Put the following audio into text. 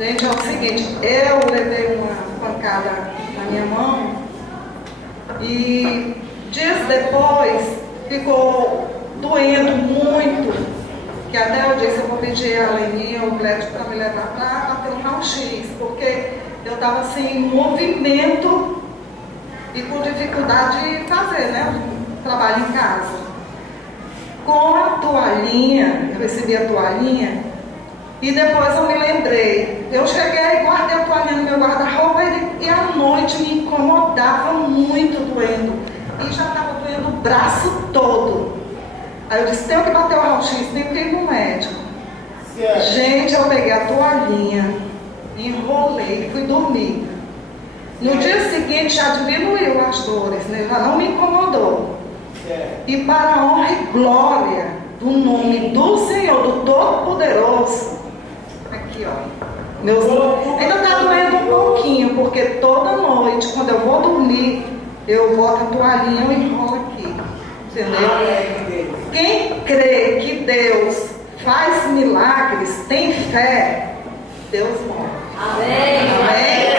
Gente, é o seguinte, eu levei uma pancada na minha mão e dias depois ficou doendo muito, que até eu disse, eu vou pedir a Leninha, o Glédio, para me levar para ter um raio-x, porque eu estava assim, em movimento e com dificuldade de fazer, né, o trabalho em casa. Com a toalhinha, eu recebi a toalhinha, e depois eu me lembrei, eu cheguei, guardei a toalhinha no meu guarda-roupa e à noite me incomodava muito doendo. E já estava doendo o braço todo. Aí eu disse, tenho que bater o raio-x, tenho que ir no médico. Certo. Gente, eu peguei a toalhinha, enrolei e fui dormir. No dia seguinte já diminuiu as dores, né? Já não me incomodou. Certo. E para a honra e glória do nome do Senhor, do Todo-Poderoso, aqui ó, meus... ainda está doendo um pouquinho, porque toda noite, quando eu vou dormir, eu boto a toalhinha, eu enrolo aqui, entendeu? Quem crê que Deus faz milagres, tem fé, Deus move. Amém. Amém.